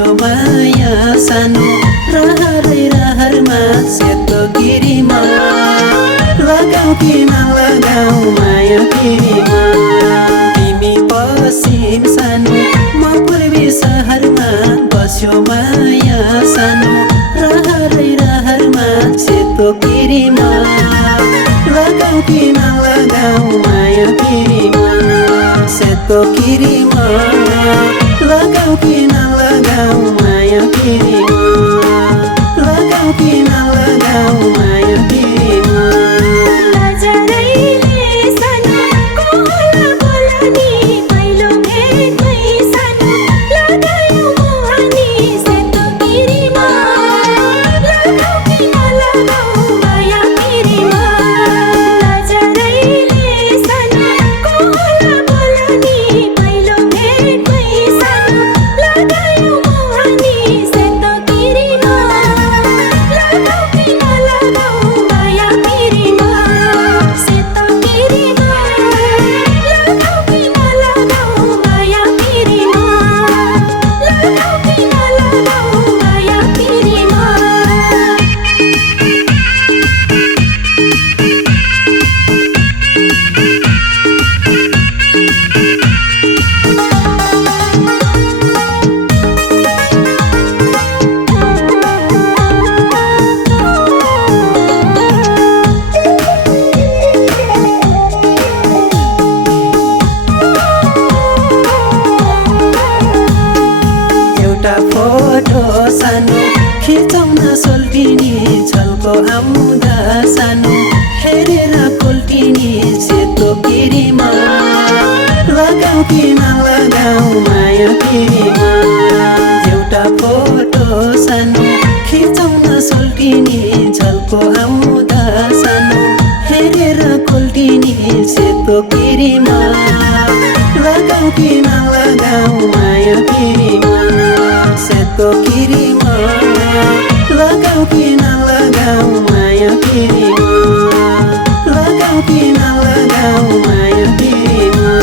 बस्यो माया सानो रहरै रहरमा सेतो गिरीमा लगाऊ कि नलगाऊ माया गिरीमा तिमी पश्चिम सानो म पूर्वी सहरमा बस्यो माया सानो रहरै रहरमा सेतो गिरीमा लगाऊ कि नलगाऊ माया गिरीमा सेतो गिरीमा लगाऊ कि नलगाऊ माया गिरीमा लगाऊ कि नलगाऊ माया गिरीमा फोटो सानो खिचाउन सोल्टिनी छलको आउँदा सानो हेरेर कोल्टिनी सेतो गिरीमा लगाऊ कि नलगाऊ माया गिरीमा एउटा फोटो सानो खिचाउन सोल्टिनी झल्को आउँदा सानो हेरेर कोल्टिनी सेतो गिरीमा लगाऊ कि नलगाऊ माया गिरीमा सेतो गिरीमा लगाऊ कि नलगाऊ माया गिरीमा लगाऊ कि नलगाऊ माया गिरीमा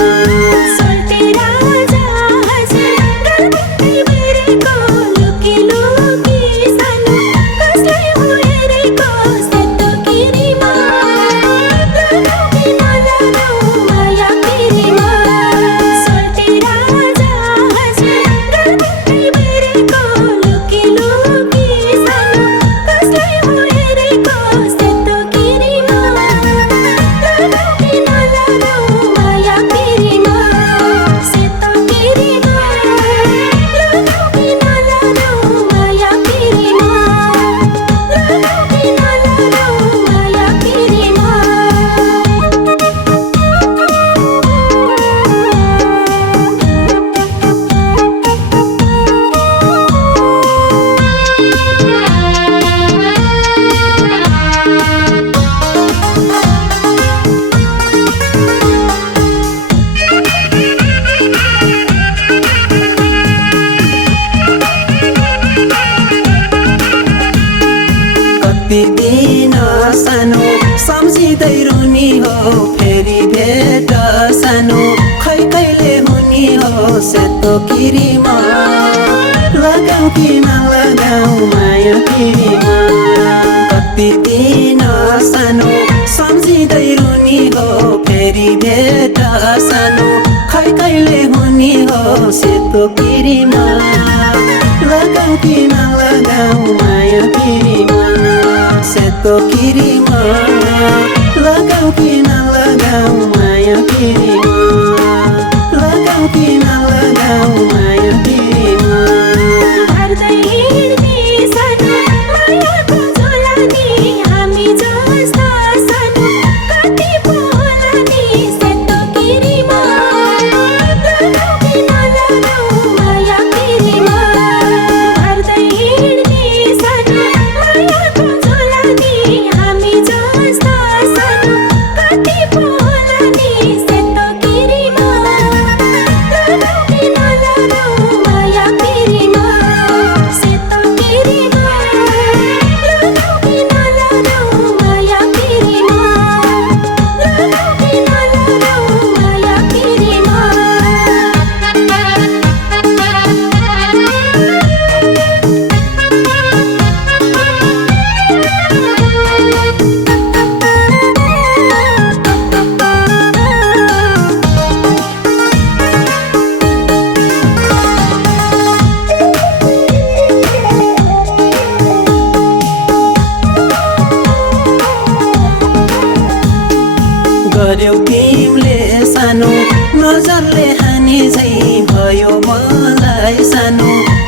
दिन सानो सम्झिँदै रुनी हो फेरि भेट सानो खै कहिले हुने हो सेतो गिरीमा लगाऊ कि नलगाऊ माया गिरीमा कति दिन सानो सम्झिँदै रुनी हो फेरि भेट सानो खै कहिले हुने हो सेतो गिरीमा लगाऊ कि नलगाऊ माया गिरीमा सेतो गिरीमा लगाऊ कि नलगाऊ माया गिरीमा लगाऊ कि नलगाऊ माया गिरीमा Maya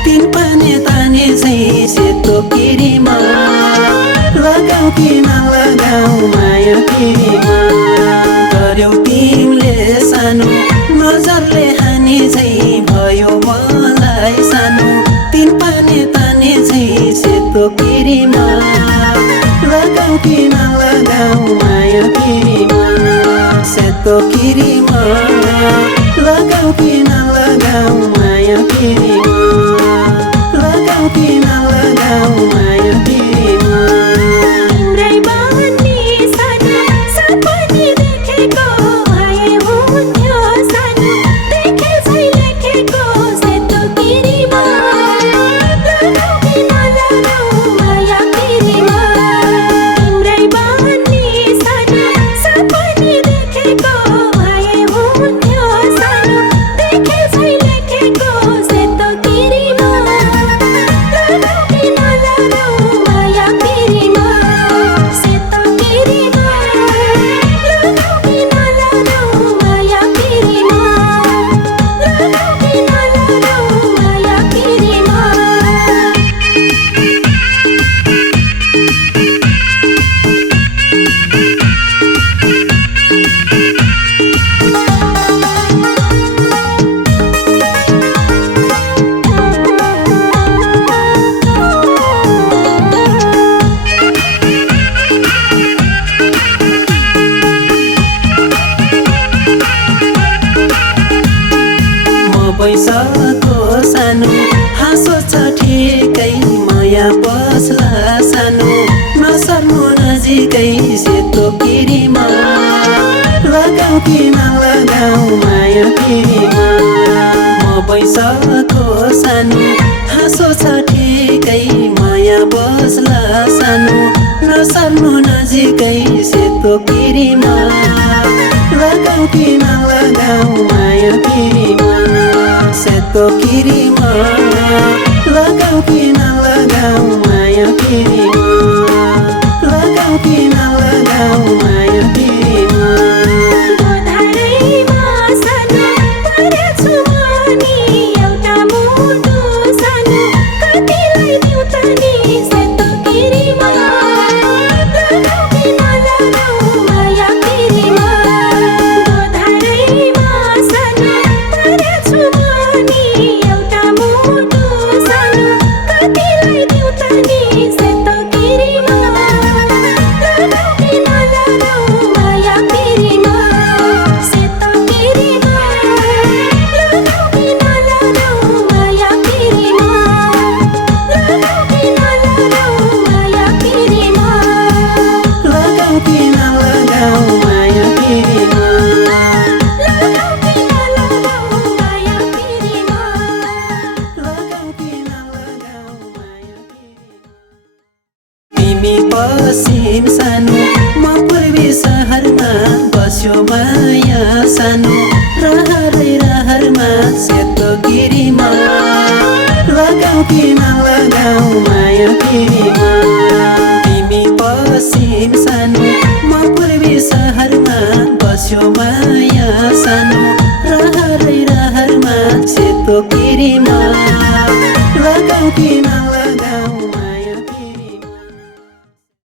तिन पाने ताने झैँ सेतो किरीमा लगाऊ कि नलगाऊ माया किरीमा गर्यौ तिमीले सानो नजरले हानी झैँ भयो मलाई सानो तिन पाने ताने झैँ सेतो किरीमा लगाऊ कि नलगाऊ माया किरीमा सेतो किरीमा लगाऊ कि नलगाऊ माया किरीमा लगाऊ कि नलगाऊ माया किरीमा तिम्रै बन्ने सानो सपनी देखेको भए हुन्थ्यो सानो देखे झै लेखेको सेतो किरीमा लगाऊ कि नलगाऊ माया किरीमा तिम्रै बन्ने सानो सपनी देखेको भए हुन्थ्यो सानो देखे झै लेखेको सेतो किरीमा लगाऊ कि नलगाऊ माया किरीमा सेतो किरीमा लगाऊ कि नलगाऊ माया किरीमा लगाऊ कि नलगाऊ माया किरीमा म पैसाको सानो हाँसो छ ठिकै माया पस्ला सानो नसर्नु नजिकै सेतो किरीमा लगाऊ कि नलगाऊ माया किरीमा म पैसाको सानो हाँसो छ ठिकै माया बस्ला सानो नसर्नु नजिकै सेतो किरीमा लगाऊ कि नलगाऊ माया किरीमा सेतो किरीमा लगाऊ कि नलगाऊ माया किरीमा लगाऊ कि नलगाऊ माया किरीमा गोधारैमा सानो परेछु म नि एउटा मुटु सानो कतिलाई दिउँ त नि सेतो किरीमा लगाऊ कि नलगाऊ माया किरीमा गोधारैमा सानो परेछु म नि एउटा मुटु सानो कतिलाई दिउँ त नि सेतो किरीमा लगाऊ कि नलगाऊ माया किरीमा सेतो किरीमा लगाऊ कि नलगाऊ माया किरीमा लगाऊ कि नलगाऊ माया किरीमा लगाऊ कि नलगाऊ माया किरीमा लगाऊ कि नलगाऊ माया किरीमा लगाऊ कि नलगाऊ माया किरीमा तिमी पश्चिम सानो म पूर्वी सहरमा बस्यो माया सानो रहरमा सेतो किरीमा लगाऊ कि नलगाऊ माया किरीमा तिमी पश्चिम सानो